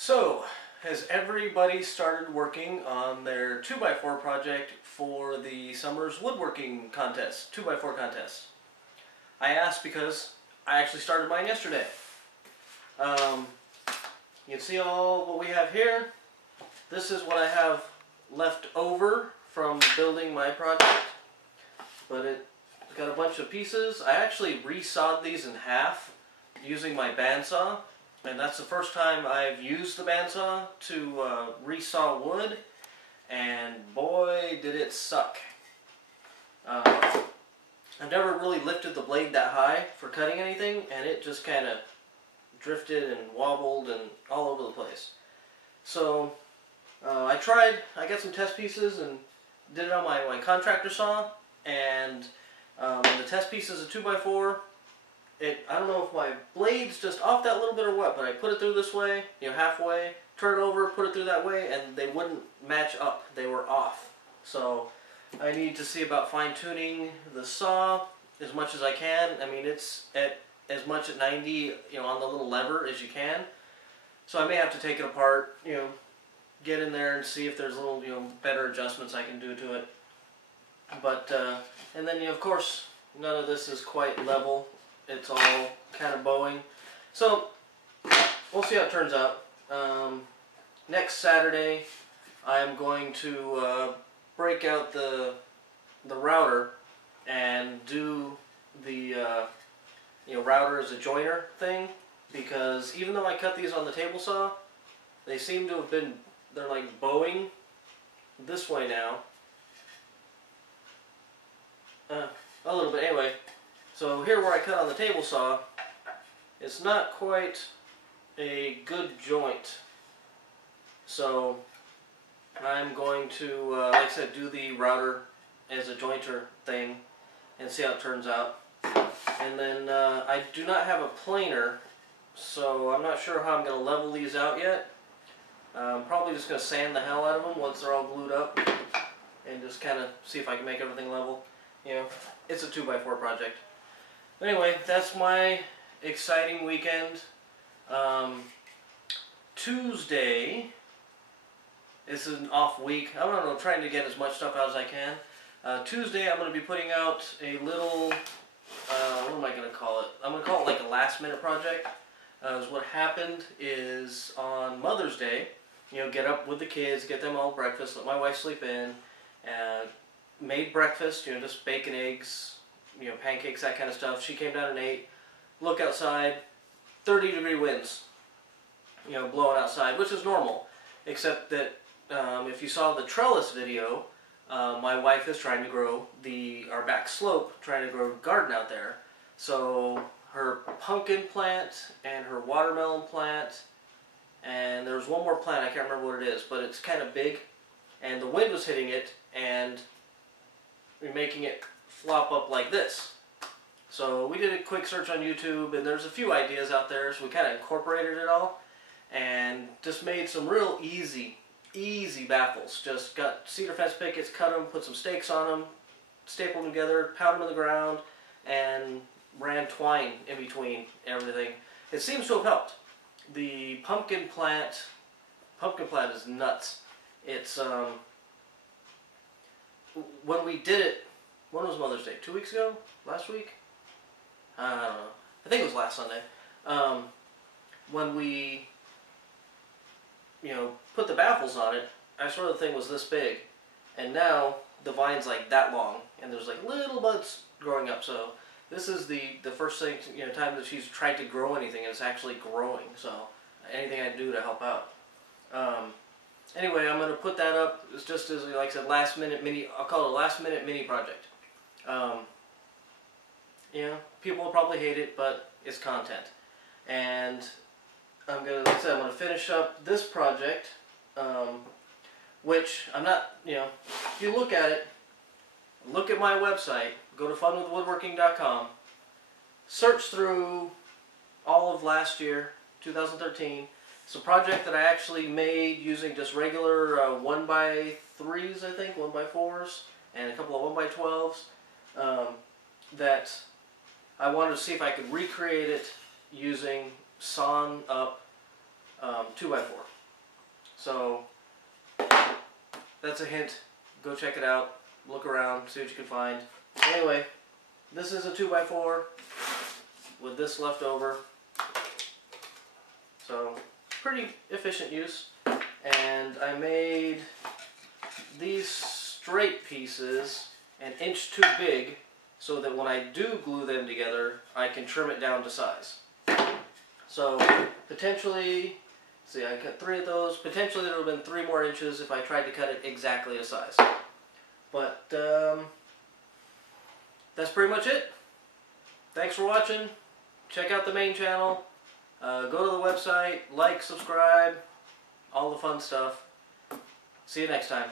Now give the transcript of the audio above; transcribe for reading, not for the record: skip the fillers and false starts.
So, has everybody started working on their 2x4 project for the summer's woodworking contest, 2x4 contest? I asked because I actually started mine yesterday. You can see all what we have here. This is what I have left over from building my project, but it's got a bunch of pieces. I actually resawed these in half using my bandsaw. And that's the first time I've used the bandsaw to resaw wood, and boy did it suck. I've never really lifted the blade that high for cutting anything, and it just kind of drifted and wobbled and all over the place. So I got some test pieces and did it on my contractor saw, and the test piece is a 2x4. I don't know if my blade's just off that little bit or what, but I put it through this way, halfway, turn it over, put it through that way, and they wouldn't match up. They were off. So I need to see about fine-tuning the saw as much as I can. I mean, it's at as much at 90, on the little lever as you can. So I may have to take it apart, get in there and see if there's little, better adjustments I can do to it. But, and then, of course, none of this is quite level. It's all kind of bowing. So, we'll see how it turns out. Next Saturday, I'm going to break out the router and do the router as a joiner thing, because even though I cut these on the table saw, they seem to have been, they're like bowing this way now. A little bit, anyway. So here where I cut on the table saw, it's not quite a good joint. So I'm going to, like I said, do the router as a jointer thing and see how it turns out. And then I do not have a planer, so I'm not sure how I'm going to level these out yet. I'm probably just going to sand the hell out of them once they're all glued up and just kind of see if I can make everything level. It's a 2x4 project. Anyway, that's my exciting weekend. Tuesday, this is an off week. I don't know, trying to get as much stuff out as I can. Tuesday, I'm going to be putting out a little, what am I going to call it? I'm going to call it like a last minute project. What happened is on Mother's Day, get up with the kids, get them all breakfast, let my wife sleep in, made breakfast, just bacon, eggs, pancakes, that kind of stuff. She came down and ate. Look outside, 30-degree winds, blowing outside, which is normal. Except that if you saw the trellis video, my wife is trying to grow our back slope, trying to grow a garden out there. So her pumpkin plant and her watermelon plant, and there's one more plant, I can't remember what it is, but it's kind of big, and the wind was hitting it and making it flop up like this. So we did a quick search on YouTube, and there's a few ideas out there, so we kind of incorporated it all and just made some real easy baffles. Just got cedar fence pickets, cut them, put some stakes on them, stapled them together, pounded them in the ground, and ran twine in between everything. It seems to have helped. The pumpkin plant is nuts. It's when we did it, when was Mother's Day? 2 weeks ago? Last week? I don't know. I think it was last Sunday. When we, put the baffles on it, I swear the thing was this big. And now the vine's like that long. And there's like little buds growing up. So this is the first thing, time that she's tried to grow anything, and it's actually growing. So anything I do to help out. Anyway, I'm going to put that up. It's just as, like I said, last minute mini, I'll call it a last minute mini project. People will probably hate it, but it's content. And I'm going to, like I said, I'm going to finish up this project, which I'm not, if you look at it, look at my website, go to funwithwoodworking.com, search through all of last year, 2013. It's a project that I actually made using just regular 1x3s, I think, 1x4s, and a couple of 1x12s. That I wanted to see if I could recreate it using sawn up 2x4. So that's a hint. Go check it out. Look around, see what you can find. Anyway, this is a 2x4 with this left over. So pretty efficient use. And I made these straight pieces an inch too big so that when I do glue them together, I can trim it down to size. So potentially, see, I cut 3 of those. Potentially there would have been 3 more inches if I tried to cut it exactly to size. But that's pretty much it. Thanks for watching. Check out the main channel. Go to the website, like, subscribe, all the fun stuff. See you next time.